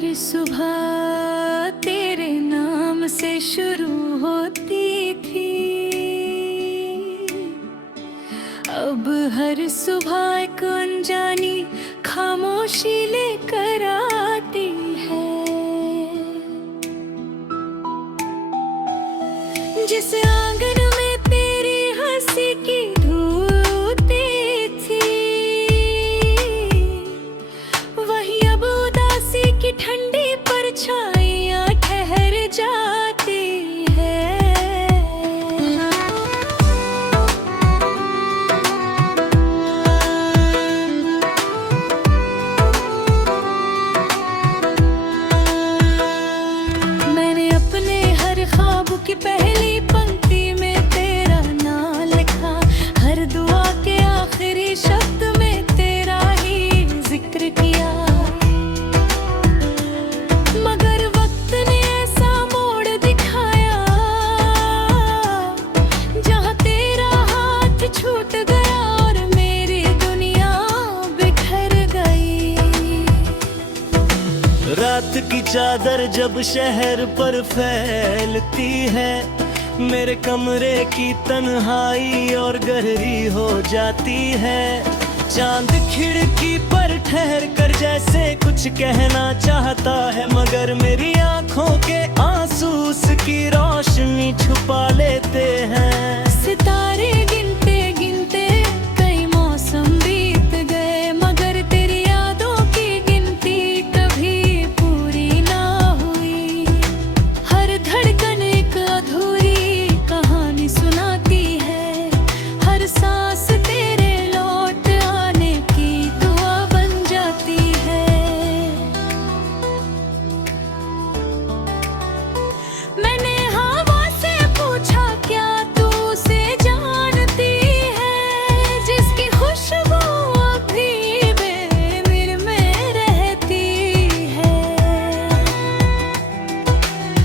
हर सुबह तेरे नाम से शुरू होती थी, अब हर सुबह एक अनजानी खामोशी लेकर आती है। जिस आंगन में तेरी हंसी की धूती थी, वही अब उदासी की ठंडी परछाइयां ठहर जाती है। मैंने अपने हर ख्वाब की पहली पंक्ति में तेरा नाम लिखा, हर दुआ के आखिरी शब्द में तेरा ही जिक्र किया। मगर वक्त ने ऐसा मोड़ दिखाया, जहाँ तेरा हाथ छूट गया और मेरी दुनिया बिखर गई। रात की चादर जब शहर पर फैलती है, मेरे कमरे की तन्हाई और गहरी हो जाती है। चांद खिड़की पर ठहर कर जैसे कुछ कहना चाहता है, मगर मेरी आंखों के आंसू उसकी रोशनी छुपा लेते हैं। सितारे गिनते गिनते कई मौसम बीत गए, मगर तेरी यादों की गिनती कभी पूरी ना हुई। हर धड़कन एक अधूरी कहानी सुनाती है, हर सांस तेरे लौट आने की दुआ बन जाती है। मैंने हवा से पूछा क्या तू उसे जानती है, जिसकी खुशबू अभी मेरे में रहती है।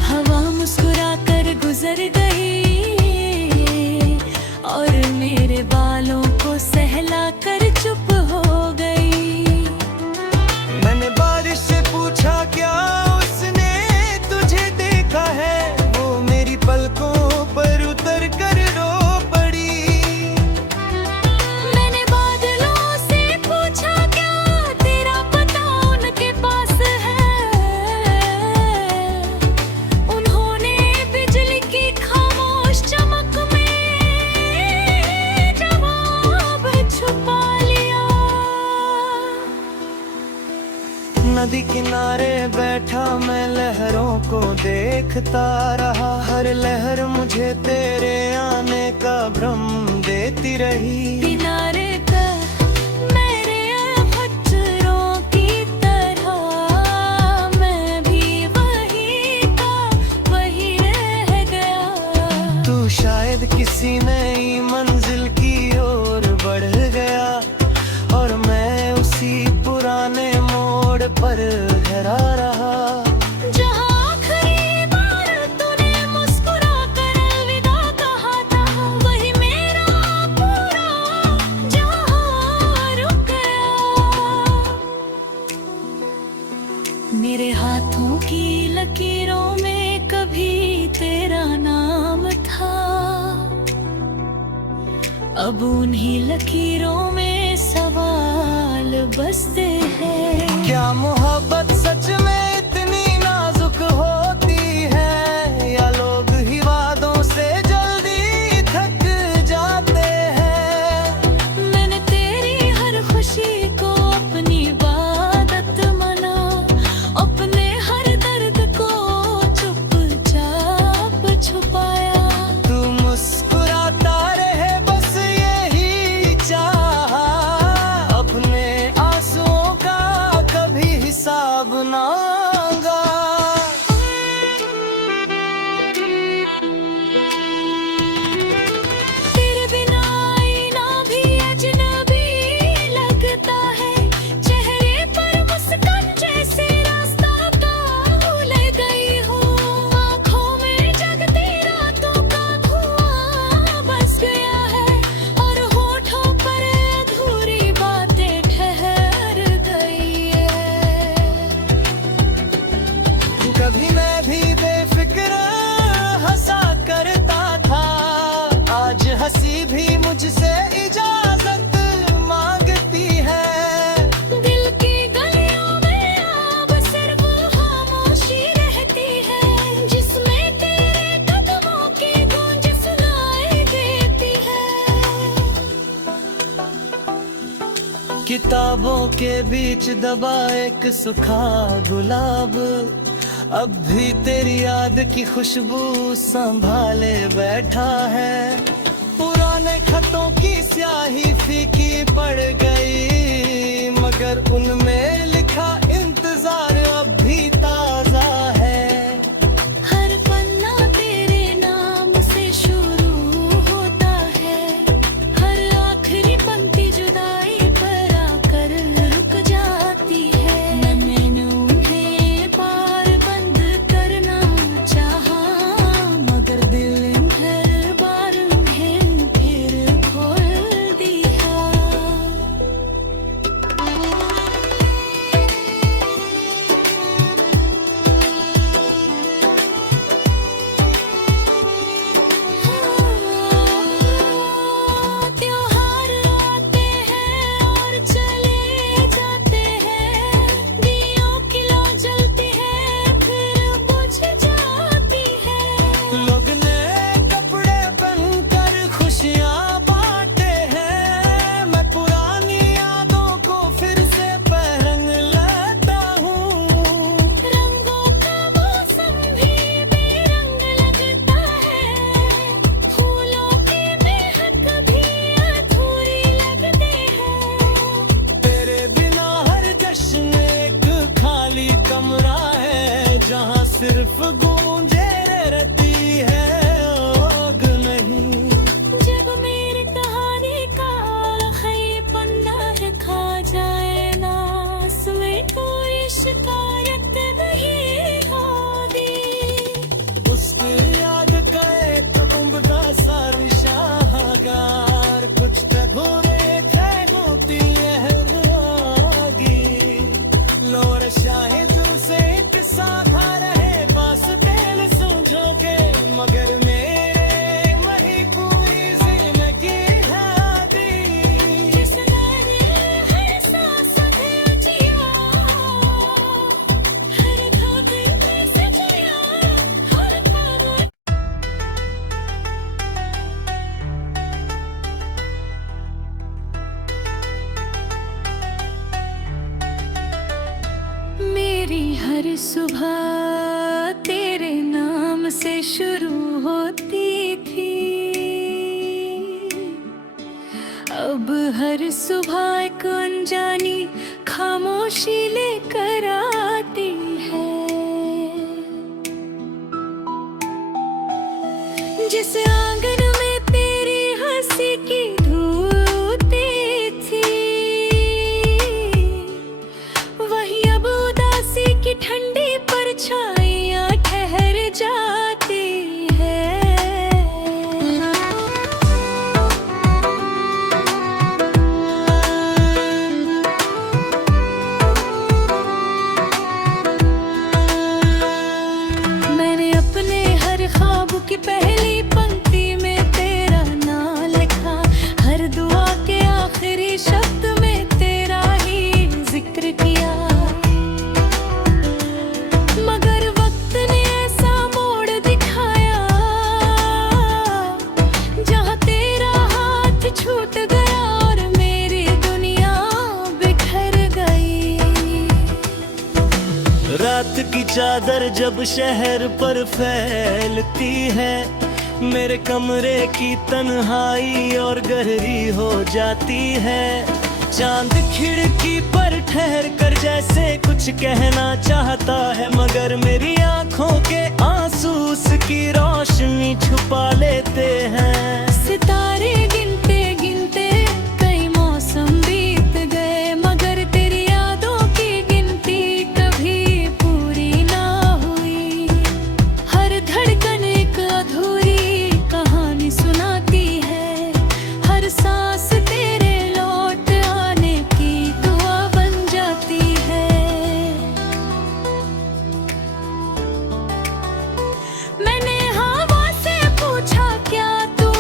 हवा मुस्कुरा कर गुजर गई और मेरे बालों को सहला कर चुप हो गई। मैंने बारिश से पूछा क्या उसने तुझे देखा है, वो मेरी पलकों पर उतर कर रो पड़ी। मैंने बादलों से पूछा क्या तेरा पता उनके पास है, उन्होंने बिजली की खामोश चमक में जवाब छुपा लिया। नदी किनारे बैठा मैं लहरों को देखता रहा, हर लहर मुझे तेरे आने का भ्रम देती रही। किनारे पर मेरे खच्चरों की तरह मैं भी वही का वही रह गया। तू शायद किसी नई मंजिल की ओर बढ़ गया और मैं उसी पुराने मोड़ पर ठहरा रहा। जहाँ आखिरी बार तूने मुस्कुरा कर अलविदा कहा था, वही मेरा पूरा जहाँ रुक गया। मेरे हाथों की लकीरों में कभी तेरा नाम था, अब उन्हीं लकीरों में सवाल बसते हैं। क्या मोहब्बत सच में इतनी नाजुक होती है, या लोग ही वादों से जल्दी थक जाते हैं। मैंने तेरी हर खुशी को अपनी इबादत माना, अपने हर दर्द को चुपचाप छुपाया। तू मुस्कुराता रहे बस यही चाहा, अपने आंसुओं का कभी हिसाब ना किताबों के बीच दबा एक सूखा गुलाब, अब भी तेरी याद की खुशबू संभाले बैठा है। पुराने खतों की स्याही फीकी पड़ गई, मगर उनमें लिखा इंतजार अब भी ताजा है। हर पन्ना तेरे नाम से शुरू होता है, हर आखिरी पंक्ति जुदाई पर आकर रुक जाती है। मैंने उन्हें बार बंद करना चाहा, मगर दिल हर बार उन्हें फिर खोल दिया। त्योहार आते हैं और चले जाते हैं, दियों की लौ जलती है फिर बुझ जाती है। लोग नए कपड़े पहनकर खुशियां बांटे हैं, मैं पुरानी यादों को फिर से पहन लेता हूँ। रंगों का मौसम भी बेरंग लगता है, फूलों की महक भी अधूरी लगती है। तेरे बिना हर जश्न एक खाली कमरा है, जहाँ सिर्फ गूंजे रहती है आग नहीं। जब मेरी कहानी का आखिरी पन्ना है खा जाए ना, उसमें कोई शिकायत नहीं होगी। उस याद का एक उम्दा सा निशागार, कुछ तगोरे तय होती है आगी। लोर शायद से एक साधा रहे बस दिल समझोगे, मगर मेरे मही पूरी जिंदगी है आधी। जिसने हर सांस में जिया, हर धोखे में सजाया, हर खामोश मेरी हर सुबह तेरे नाम से शुरू होती थी, अब हर सुबह एक अनजानी खामोशी लेकर आती है। जिस आंगन में तेरी हंसी की धूते थी, वही अब उदासी की ठंडी परछाइयाँ ठहर जाती है। मैंने अपने हर ख्वाब की पहली पंक्ति में तेरा नाम लिखा, हर दुआ के आखिरी शब्द में तेरा ही जिक्र किया। मगर वक्त ने ऐसा मोड़ दिखाया, जहाँ तेरा हाथ छूट गया और मेरी दुनिया बिखर गई। रात की चादर जब शहर पर फैलती है, मेरे कमरे की तन्हाई और गहरी हो जाती है। चांद खिड़की पर ठहर कर जैसे कुछ कहना चाहता है, मगर मेरी आंखों के आंसू उसकी रोशनी छुपा लेते हैं। सितारे गिनते गिनते कई मौसम बीत गए, मगर तेरी यादों की गिनती कभी पूरी ना हुई। हर धड़कन एक अधूरी कहानी सुनाती है, हर सांस तेरे लौट आने की दुआ बन जाती है। मैंने हवा से पूछा क्या तू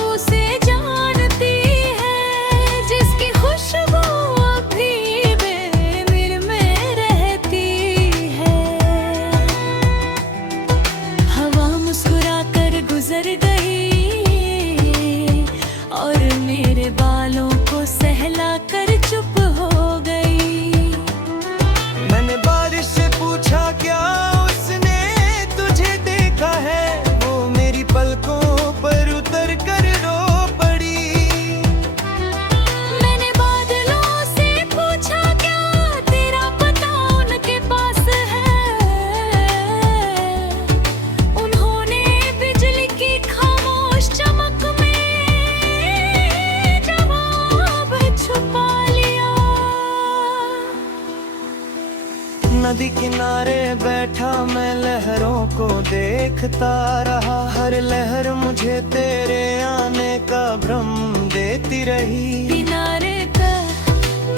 किनारे बैठा मैं लहरों को देखता रहा, हर लहर मुझे तेरे आने का भ्रम देती रही। किनारे पर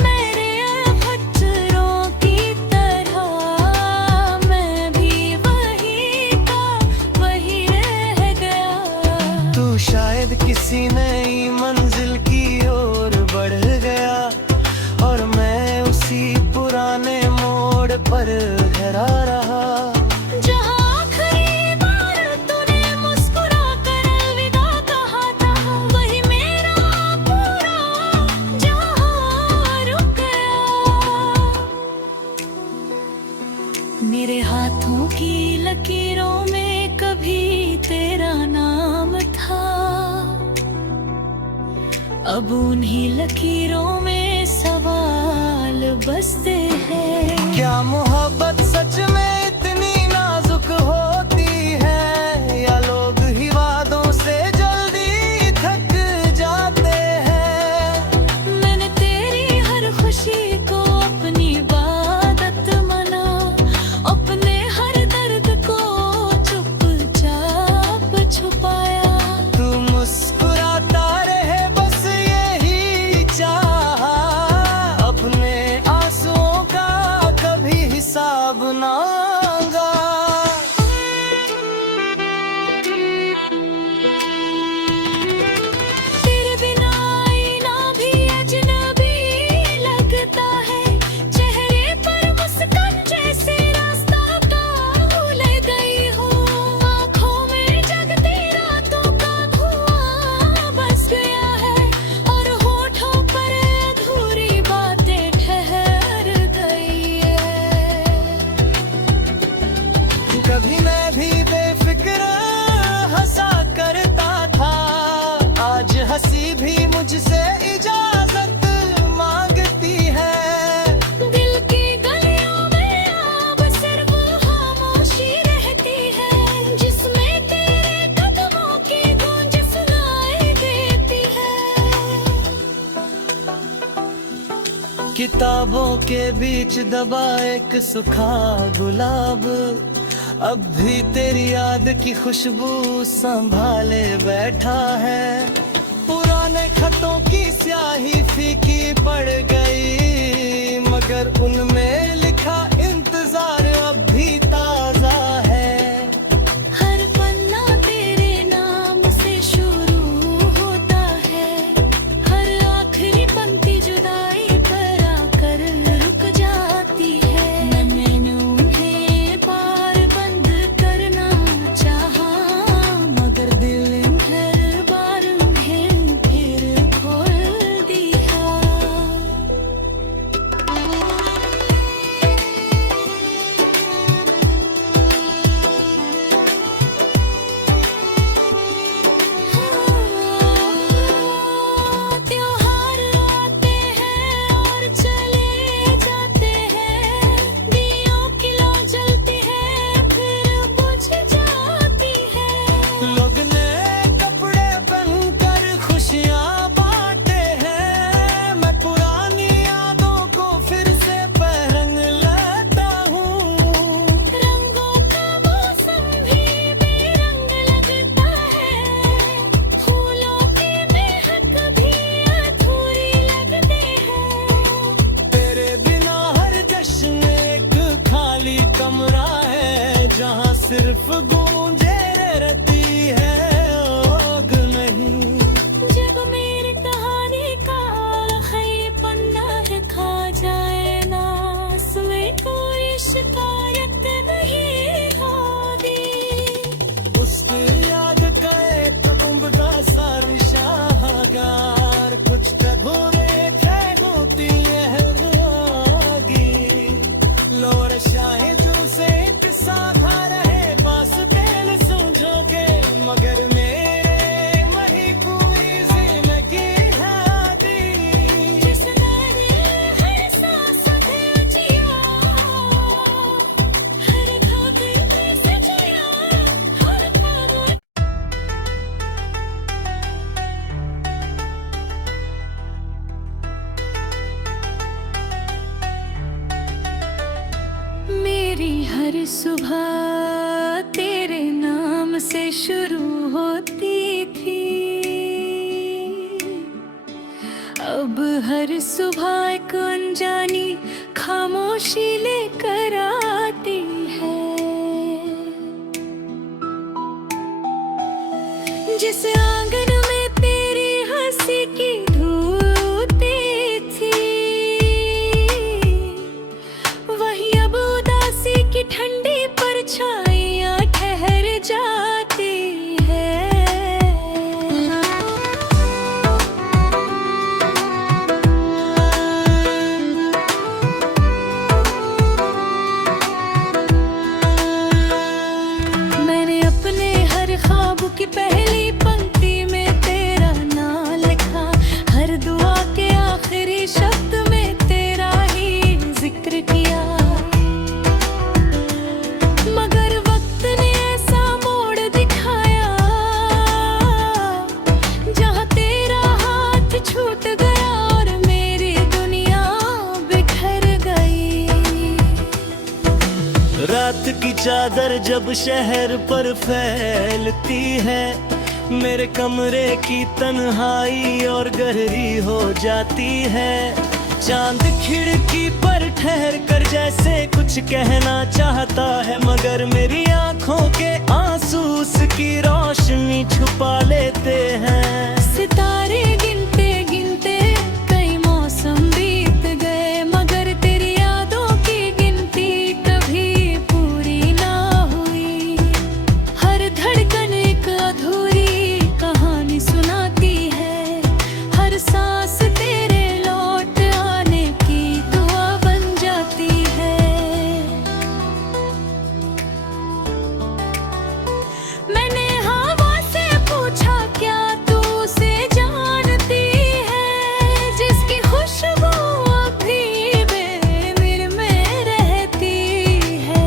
मेरे खच्चरों की तरह मैं भी वही का वही रह गया। तू शायद किसी नई मंजिल की ओर बढ़ गया और मैं उसी पुराने मोड़ पर ठहरा रहा। जहाँ आखिरी बार तूने मुस्कुरा कर अलविदा कहा था, वही मेरा पूरा जहाँ रुक गया। मेरे हाथों की लकीरों में कभी तेरा नाम था, अब उन्हीं लकीरों में सवाल बसते हैं। क्या मोहब्बत सच में इतनी नाजुक होती है, या लोग ही वादों से जल्दी थक जाते हैं। मैंने तेरी हर खुशी को अपनी इबादत माना, अपने हर दर्द को चुपचाप छुपाया। तू मुस्कुराता रहे बस यही चाहा, अपने आंसुओं का कभी हिसाब ना मांगा। तेरे बिना आईना भी अजनबी लगता है, चेहरे पर मुस्कान जैसे रास्ता भूल गई हो। आँखों में जगती रातों का धुआं बस गया है, और होठों पर अधूरी बातें ठहर गई है। कभी मैं भी बेफिक्र हंसा करता था, आज हंसी भी मुझसे इजाजत मांगती है। दिल की गलियों में अब सिर्फ खामोशी रहती है, जिसमें तेरे कदमों की गूंज सुनाई देती है। किताबों के बीच दबा एक सूखा गुलाब, अब भी तेरी याद की खुशबू संभाले बैठा है। पुराने खतों की स्याही फीकी पड़ गई, मगर उनमें लिखा इंतजार अब भी ताजा है। हर पन्ना तेरे नाम से शुरू होता है, हर आखिरी पंक्ति जुदाई पर आकर रुक जाती है। मैंने उन्हें बार बंद करना चाहा, मगर दिल हर बार उन्हें फिर खोल दिया। हर सुबह तेरे नाम से शुरू होती थी, अब हर सुबह एक अनजानी खामोशी लेकर आती है। जिस आंगन में तेरी हंसी की धूती थी, वही अब उदासी की ठंडी परछाइयां ठहर जाती है। मैंने अपने हर ख्वाब की पहली पंक्ति में तेरा नाम लिखा, हर दुआ के आखिरी शब्द में तेरा ही जिक्र किया। मगर वक्त ने ऐसा मोड़ दिखाया, जहाँ तेरा हाथ छूट गया और मेरी दुनिया बिखर गई। रात की चादर जब शहर पर फैलती है, मेरे कमरे की तन्हाई और गहरी हो जाती है। चांद खिड़की पर ठहर कर जैसे कुछ कहना चाहता है, मगर मेरी आंखों के आंसू उसकी रोशनी छुपा लेते हैं। सितारे गिनते गिनते कई मौसम बीत गए, मगर तेरी यादों की गिनती कभी पूरी ना हुई। हर धड़कन एक अधूरी कहानी सुनाती है, हर सांस तेरे लौट आने की दुआ बन जाती है। मैंने हवा से पूछा क्या तू उसे जानती है, जिसकी खुशबू अभी मेरे में रहती है।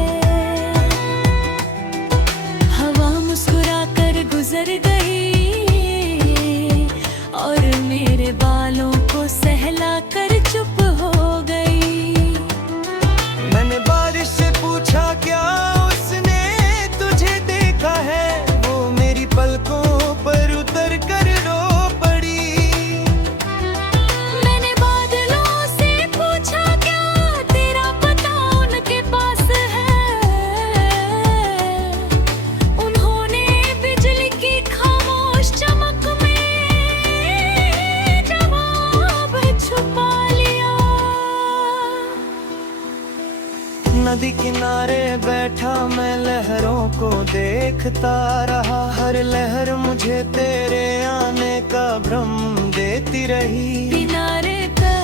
हवा मुस्कुरा कर गुजर गई और मेरे बालों को सहला कर चुप हो गई। मैंने बारिश से पूछा क्या उसने तुझे देखा है, वो मेरी पलकों पर उतर कर रो पड़ी। मैंने बादलों से पूछा क्या तेरा पता उनके पास है, उन्होंने बिजली की खामोश चमक में जवाब छुपा लिया। नदी किनारे बैठा मैं लहरों को देखता रहा, हर लहर मुझे तेरे आने का भ्रम देती रही। किनारे पर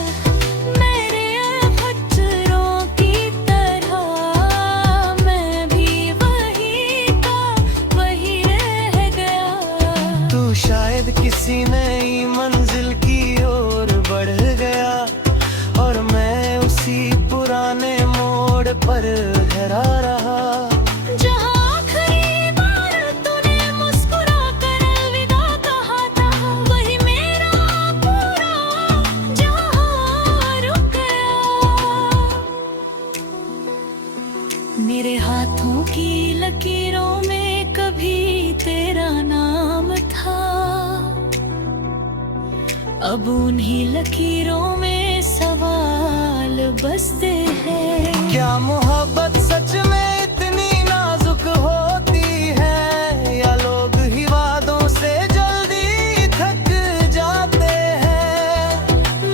मेरे खच्चरों की तरह मैं भी वही का वही रह गया। तू शायद किसी नई मंजिल की ओर बढ़ गया और मैं उसी पुराने मोड़ पर धरा रहा। जहाँ आखिरी बार तूने मुस्कुरा कर अलविदा कहा था, वही मेरा पूरा जहाँ रुक गया। मेरे हाथों की लकीरों में कभी तेरा नाम था, अब उन्हीं लकीरों में सवाल बसते हैं। क्या मोहब्बत सच में इतनी नाजुक होती है, या लोग ही वादों से जल्दी थक जाते हैं।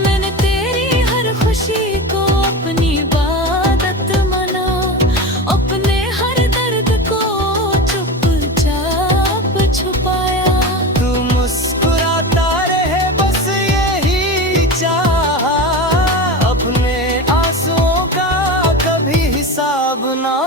मैंने तेरी हर खुशी को अपनी इबादत माना, अपने हर दर्द को चुपचाप छुपाया। तू मुस्कुराता रहे बस यही चाहा, अपने आंसुओं का कभी हिसाब ना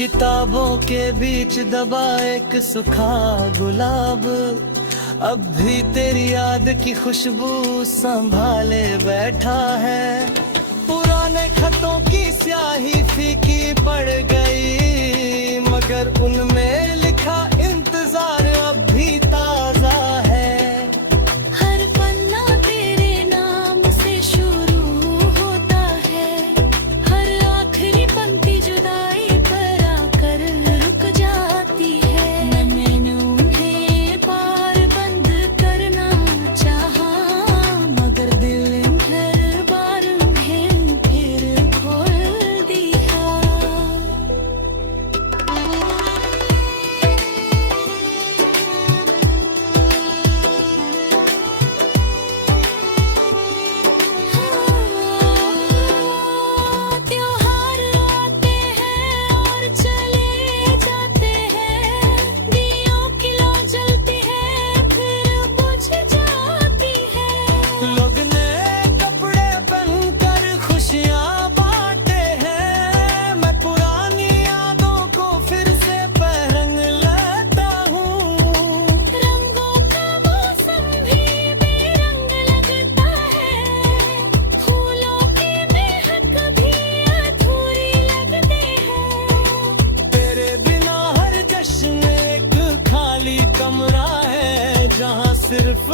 किताबों के बीच दबा एक सूखा गुलाब, अब भी तेरी याद की खुशबू संभाले बैठा है। पुराने खतों की स्याही फीकी पड़ गई, मगर उनमें लिखा इंतजार अब भी ताजा है। हर पन्ना तेरे नाम से शुरू होता है, हर आखिरी पंक्ति जुदाई पर आकर रुक जाती है। मैंने उन्हें बार बंद करना चाहा, मगर दिल हर बार उन्हें फिर खोल दिया। त्योहार आते हैं और चले जाते हैं, दियों की लौ जलती है फिर बुझ जाती है। लोग नए कपड़े पहनकर खुशियां बांटते हैं, मैं पुरानी यादों को फिर से पहरंग लेता हूँ। रंगों का मौसम भी बेरंग लगता है, फूलों की महक भी अधूरी लगती है। तेरे बिना हर जश्न एक खाली कमरा है, जहाँ सिर्फ